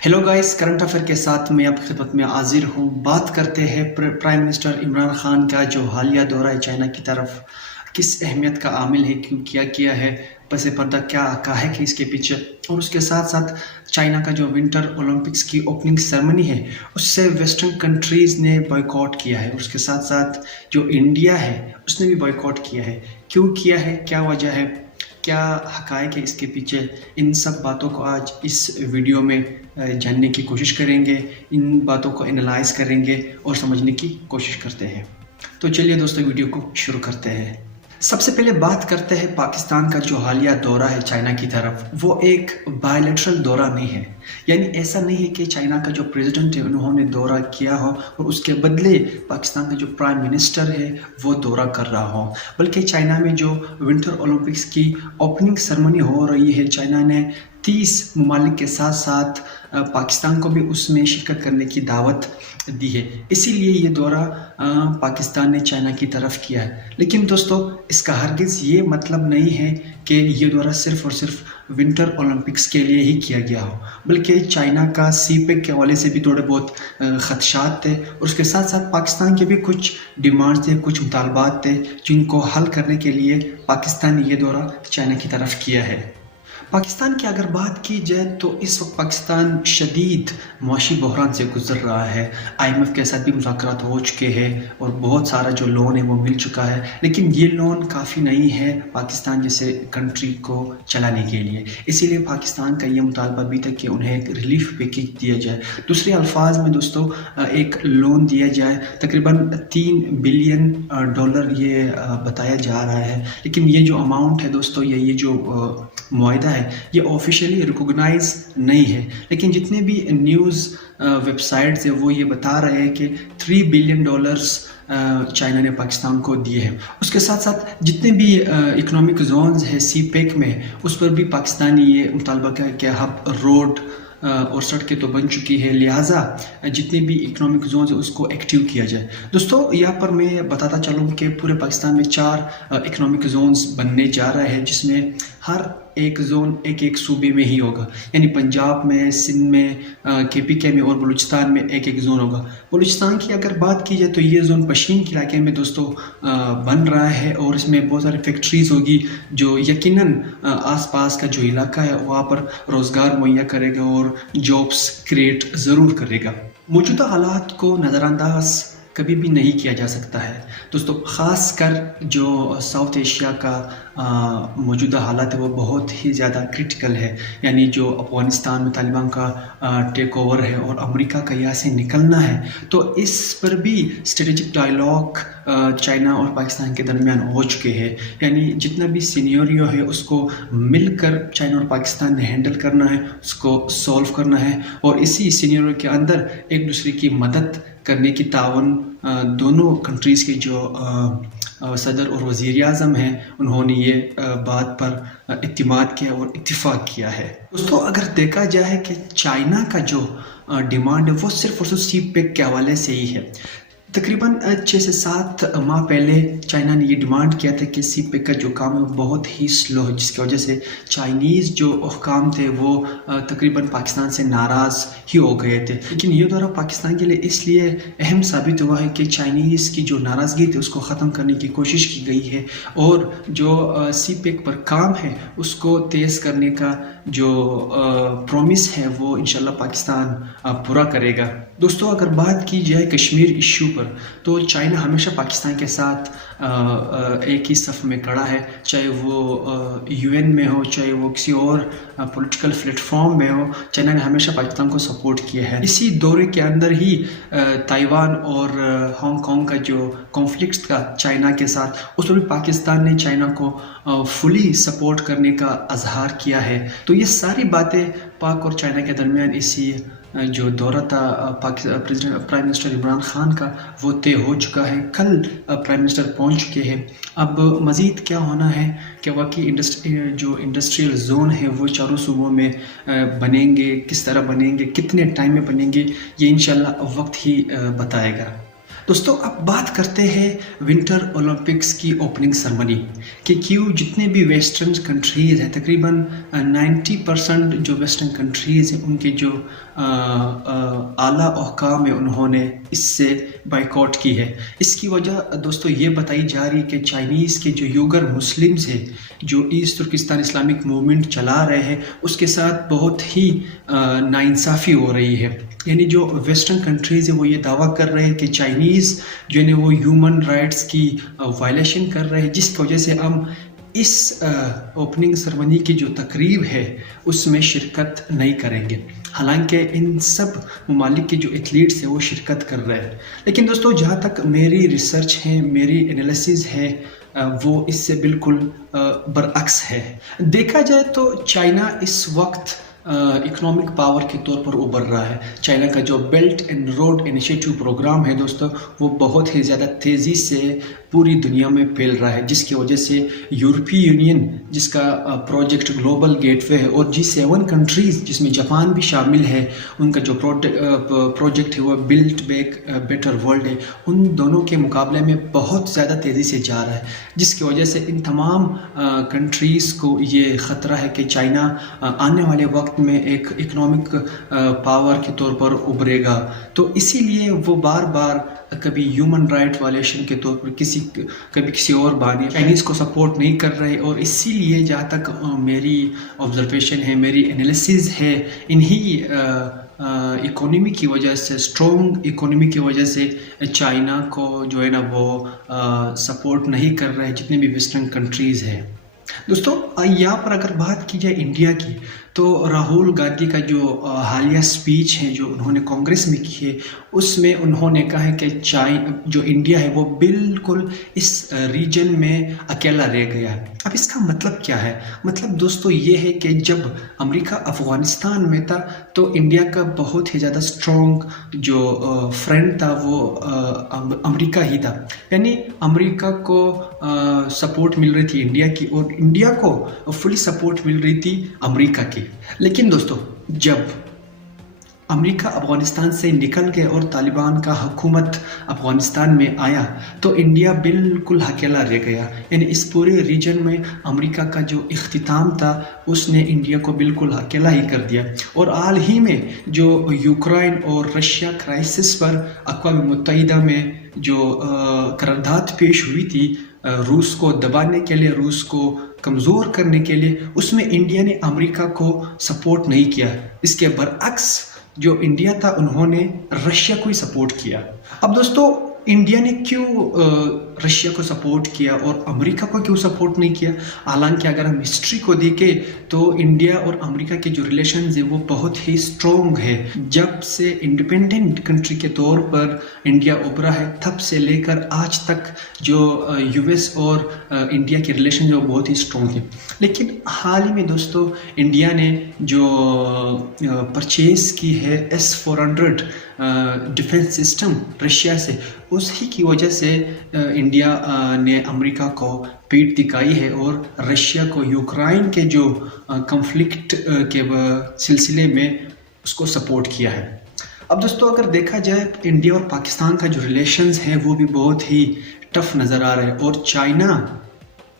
Hello guys, current affair के साथ मैं आपकी खिदमत में हाजिर हूँ। बात करते हैं प्राइम मिनिस्टर इमरान खान का जो हालिया दौरा है चाइना की तरफ, किस अहमियत का आमिल है, क्यों किया है, पस पर्दा क्या है कि इसके पीछे, और उसके साथ साथ चाइना का जो विंटर ओलंपिक्स की ओपनिंग सेरेमनी है उससे वेस्टर्न कंट्रीज़ ने बॉयकॉट किया है। उसके साथ साथ जो इंडिया है उसने भी बॉयकॉट किया है। क्यों किया है, क्या वजह है, क्या हक़ाइक़ है इसके पीछे, इन सब बातों को आज इस वीडियो में जानने की कोशिश करेंगे। इन बातों को एनालाइज करेंगे और समझने की कोशिश करते हैं। तो चलिए दोस्तों, वीडियो को शुरू करते हैं। सबसे पहले बात करते हैं पाकिस्तान का जो हालिया दौरा है चाइना की तरफ, वो एक बायलैटरल दौरा नहीं है। यानी ऐसा नहीं है कि चाइना का जो प्रेसिडेंट है उन्होंने दौरा किया हो और उसके बदले पाकिस्तान का जो प्राइम मिनिस्टर है वो दौरा कर रहा हो, बल्कि चाइना में जो विंटर ओलंपिक्स की ओपनिंग सेरेमनी हो रही है, चाइना ने 30 ममालिक के साथ साथ पाकिस्तान को भी उसमें शिरकत करने की दावत दी है। इसीलिए ये दौरा पाकिस्तान ने चाइना की तरफ किया है। लेकिन दोस्तों, इसका हरगिज़ ये मतलब नहीं है कि ये दौरा सिर्फ़ और सिर्फ विंटर ओलंपिक्स के लिए ही किया गया हो, बल्कि चाइना का सीपेक के हवाले से भी थोड़े बहुत ख़दशात थे, और उसके साथ साथ पाकिस्तान के भी कुछ डिमांड्स थे, कुछ मुतालबात थे, जिनको हल करने के लिए पाकिस्तान ने ये दौरा चाइना की तरफ किया है। पाकिस्तान की अगर बात की जाए तो इस वक्त पाकिस्तान शदीद मुआशी बहरान से गुजर रहा है। IMF के साथ भी मुज़ाकरात हो चुके हैं और बहुत सारा जो लोन है वो मिल चुका है, लेकिन ये लोन काफ़ी नहीं है पाकिस्तान जैसे कंट्री को चलाने के लिए। इसीलिए पाकिस्तान का ये मुतालबा भी था कि उन्हें एक रिलीफ पैकेज दिया जाए। दूसरे अल्फाज में दोस्तों, एक लोन दिया जाए, तकरीबन $3 बिलियन ये बताया जा रहा है। लेकिन ये जो अमाउंट है दोस्तों, ये जो मुआहदा है, ये ऑफिशियली रिकॉग्नाइज नहीं है। लेकिन जितने भी न्यूज़ वेबसाइट्स हैं वो ये बता रहे हैं कि $3 बिलियन चाइना ने पाकिस्तान को दिए हैं। उसके साथ साथ जितने भी इकोनॉमिक जोन्स हैं सीपेक में, उस पर भी पाकिस्तान ने ये मुतालबा किया कि हब रोड और सड़कें तो बन चुकी है, लिहाजा जितने भी इकोनॉमिक जोन है उसको एक्टिव किया जाए। दोस्तों, यहाँ पर मैं बताता चलूँ कि पूरे पाकिस्तान में 4 इकोनॉमिक जोन्स बनने जा रहे हैं, जिसमें हर एक जोन एक सूबे में ही होगा। यानी पंजाब में, सिंध में, KPK में और बलूचिस्तान में एक जोन होगा। बलूचिस्तान की अगर बात की जाए तो ये जोन पश्चिम के इलाके में दोस्तों बन रहा है, और इसमें बहुत सारी फैक्ट्रीज़ होगी जो यकीनन आसपास का जो इलाका है वहाँ पर रोज़गार मुहैया करेगा और जॉब्स क्रिएट ज़रूर करेगा। मौजूदा हालात को नज़रअंदाज कभी भी नहीं किया जा सकता है दोस्तों। ख़ास कर जो साउथ एशिया का मौजूदा हालात है वो बहुत ही ज़्यादा क्रिटिकल है। यानी जो अफ़गानिस्तान में तालिबान का टेक ओवर है और अमेरिका का यहाँ से निकलना है, तो इस पर भी स्ट्रेटेजिक डायलॉग चाइना और पाकिस्तान के दरमियान हो चुके हैं। यानी जितना भी सिनेरियो है उसको मिलकर चाइना और पाकिस्तान ने हैंडल करना है, उसको सॉल्व करना है, और इसी सिनेरियो के अंदर एक दूसरे की मदद करने की तावन दोनों कंट्रीज़ के जो सदर और वज़ीर आज़म हैं उन्होंने ये बात पर इत्तेमाद किया और इत्तिफाक किया है। दोस्तों, अगर देखा जाए कि चाइना का जो डिमांड है वो सिर्फ और सिर्फ सीपेक के हवाले से ही है। तकरीबन 6 से 7 माह पहले चाइना ने ये डिमांड किया था कि सीपेक का जो काम है वो बहुत ही स्लो है, जिसकी वजह से चाइनीज़ जो हुक्काम थे वो तकरीबन पाकिस्तान से नाराज़ ही हो गए थे। लेकिन ये दौरा पाकिस्तान के लिए इसलिए अहम साबित हुआ है कि चाइनीज़ की जो नाराज़गी थी उसको ख़त्म करने की कोशिश की गई है, और जो सीपेक पर काम है उसको तेज़ करने का जो प्रॉमिस है वो इंशाल्लाह पाकिस्तान पूरा करेगा। दोस्तों, अगर बात की जाए कश्मीर इशू पर, तो चाइना हमेशा पाकिस्तान के साथ एक ही सफ़ में खड़ा है, चाहे वो UN में हो, चाहे वो किसी और पॉलिटिकल प्लेटफॉर्म में हो। चाइना ने हमेशा पाकिस्तान को सपोर्ट किया है। इसी दौरे के अंदर ही ताइवान और हांगकांग का जो कॉन्फ्लिक्ट था चाइना के साथ, उस पर भी पाकिस्तान ने चाइना को फुली सपोर्ट करने का अजहार किया है। तो ये सारी बातें पाक और चाइना के दरमियान इसी जो दौरा था प्राइम मिनिस्टर इमरान खान का वो तय हो चुका है। कल प्राइम मिनिस्टर पहुंच चुके हैं। अब मज़ीद क्या होना है कि वाकई जो इंडस्ट्रियल जोन है वो चारों सूबों में बनेंगे, किस तरह बनेंगे, कितने टाइम में बनेंगे, ये इंशाल्लाह वक्त ही बताएगा। दोस्तों अब बात करते हैं विंटर ओलंपिक्स की ओपनिंग सेरेमनी कि क्यों जितने भी वेस्टर्न कंट्रीज़ हैं तकरीबन 90% जो वेस्टर्न कंट्रीज़ हैं उनके जो आला अहकाम है उन्होंने इससे बाइकआउट की है। इसकी वजह दोस्तों ये बताई जा रही है कि चाइनीज़ के जो यूगर मुस्लिम्स हैं जो ईस्ट तुर्किस्तान इस्लामिक मूवमेंट चला रहे हैं उसके साथ बहुत ही नाइंसाफ़ी हो रही है। यानी जो वेस्टर्न कंट्रीज़ है वो ये दावा कर रहे हैं कि चाइनीज़ जो है वो ह्यूमन राइट्स की वायलेशन कर रहे हैं, जिसकी वजह से हम इस ओपनिंग सेरेमनी की जो तकरीब है उसमें शिरकत नहीं करेंगे। हालांकि इन सब ममालिक के जो एथलीट्स हैं वो शिरकत कर रहे हैं, लेकिन दोस्तों जहाँ तक मेरी रिसर्च है, मेरी एनालिसिस है, वो इससे बिल्कुल बरअक्स है। देखा जाए तो चाइना इस वक्त इकोनॉमिक पावर के तौर पर उभर रहा है। चाइना का जो belt and road initiative programme है दोस्तों वो बहुत ही ज़्यादा तेज़ी से पूरी दुनिया में फैल रहा है, जिसकी वजह से यूरोपीय यूनियन जिसका प्रोजेक्ट ग्लोबल गेटवे है और G7 कंट्रीज़ जिसमें जापान भी शामिल है उनका जो प्रोजेक्ट है वो बिल्ड बैक बेटर वर्ल्ड है, उन दोनों के मुकाबले में बहुत ज़्यादा तेज़ी से जा रहा है, जिसकी वजह से इन तमाम कंट्रीज़ को ये ख़तरा है कि चाइना आने वाले वक्त में एक इकोनॉमिक पावर के तौर पर उभरेगा। तो इसीलिए वो बार बार कभी ह्यूमन राइट वायलेशन के तौर पर कभी किसी और बहाने चाइनीज़ को सपोर्ट नहीं कर रहे, और इसीलिए जहाँ तक मेरी ऑब्जर्वेशन है, मेरी एनालिसिस है, इन्हीं इकोनॉमी की वजह से, स्ट्रॉन्ग इकोनॉमी की वजह से चाइना को जो है ना वो सपोर्ट नहीं कर रहे जितने भी वेस्टर्न कंट्रीज़ हैं। दोस्तों यहाँ पर अगर बात की जाए इंडिया की तो राहुल गांधी का जो हालिया स्पीच है जो उन्होंने कांग्रेस में की है उसमें उन्होंने कहा है कि जो इंडिया है वो बिल्कुल इस रीजन में अकेला रह गया है। अब इसका मतलब क्या है? मतलब दोस्तों ये है कि जब अमेरिका अफ़गानिस्तान में था तो इंडिया का बहुत ही ज़्यादा स्ट्रॉन्ग जो फ्रेंड था वो अमेरिका ही था, यानी अमेरिका को सपोर्ट मिल रही थी इंडिया की और इंडिया को फुली सपोर्ट मिल रही थी अमेरिका की। लेकिन दोस्तों जब अमेरिका अफ़गानिस्तान से निकल गए और तालिबान का हुकूमत अफ़गानिस्तान में आया तो इंडिया बिल्कुल अकेला रह गया, यानी इस पूरे रीजन में अमेरिका का जो इख्तिताम था उसने इंडिया को बिल्कुल अकेला ही कर दिया। और हाल ही में जो यूक्रेन और रशिया क्राइसिस पर अक़वाम मुत्तहिदा में जो करारदाद पेश हुई थी रूस को दबाने के लिए, रूस को कमज़ोर करने के लिए, उसमें इंडिया ने अमेरिका को सपोर्ट नहीं किया। इसके बरअक्स जो इंडिया था उन्होंने रशिया को ही सपोर्ट किया। अब दोस्तों इंडिया ने क्यों रशिया को सपोर्ट किया और अमेरिका को क्यों सपोर्ट नहीं किया? हालांकि अगर हम हिस्ट्री को देखें तो इंडिया और अमेरिका के जो रिलेशंस है वो बहुत ही स्ट्रॉन्ग है। जब से इंडिपेंडेंट कंट्री के तौर पर इंडिया उभरा है तब से लेकर आज तक जो यूएस और इंडिया के रिलेशन जो बहुत ही स्ट्रॉन्ग है। लेकिन हाल ही में दोस्तों इंडिया ने जो परचेज़ की है S-400 डिफेंस सिस्टम रशिया से, उसी की वजह से इंडिया ने अमेरिका को पीठ दिखाई है और रशिया को यूक्रेन के जो कॉन्फ्लिक्ट के सिलसिले में उसको सपोर्ट किया है। अब दोस्तों अगर देखा जाए इंडिया और पाकिस्तान का जो रिलेशंस है वो भी बहुत ही टफ नज़र आ रहा है, और चाइना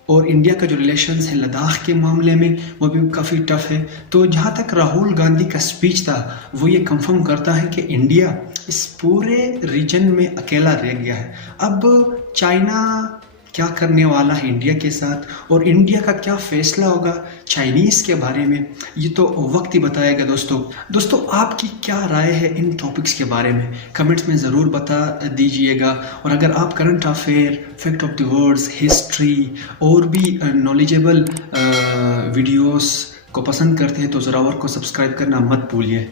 और इंडिया का जो रिलेशंस है लद्दाख के मामले में वो भी काफ़ी टफ है। तो जहाँ तक राहुल गांधी का स्पीच था वो ये कंफर्म करता है कि इंडिया इस पूरे रीजन में अकेला रह गया है। अब चाइना क्या करने वाला है इंडिया के साथ और इंडिया का क्या फैसला होगा चाइनीज़ के बारे में, ये तो वक्त ही बताएगा। दोस्तों आपकी क्या राय है इन टॉपिक्स के बारे में? कमेंट्स में ज़रूर बता दीजिएगा। और अगर आप current affair, fact of the words, history और भी नॉलेजेबल वीडियोस को पसंद करते हैं तो ज़रावर को सब्सक्राइब करना मत भूलिए।